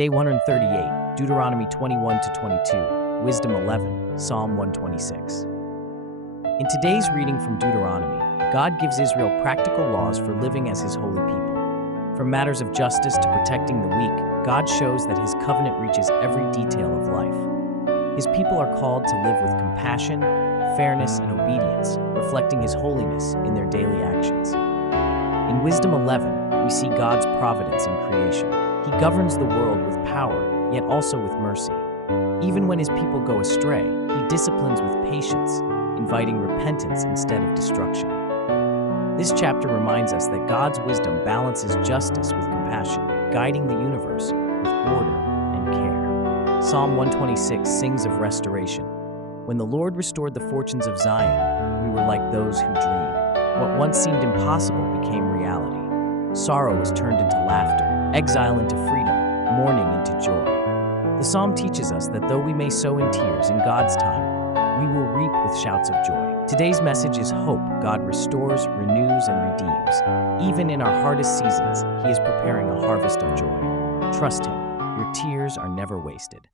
Day 138, Deuteronomy 21 to 22, Wisdom 11, Psalm 126. In today's reading from Deuteronomy, God gives Israel practical laws for living as his holy people. From matters of justice to protecting the weak, God shows that his covenant reaches every detail of life. His people are called to live with compassion, fairness, and obedience, reflecting his holiness in their daily actions. In Wisdom 11, we see God's providence in creation. He governs the world with power, yet also with mercy. Even when his people go astray, he disciplines with patience, inviting repentance instead of destruction. This chapter reminds us that God's wisdom balances justice with compassion, guiding the universe with order and care. Psalm 126 sings of restoration. When the Lord restored the fortunes of Zion, we were like those who dream. What once seemed impossible became reality. Sorrow was turned into laughter, exile into freedom, mourning into joy. The psalm teaches us that though we may sow in tears in God's time, we will reap with shouts of joy. Today's message is hope. God restores, renews, and redeems. Even in our hardest seasons, he is preparing a harvest of joy. Trust him. Your tears are never wasted.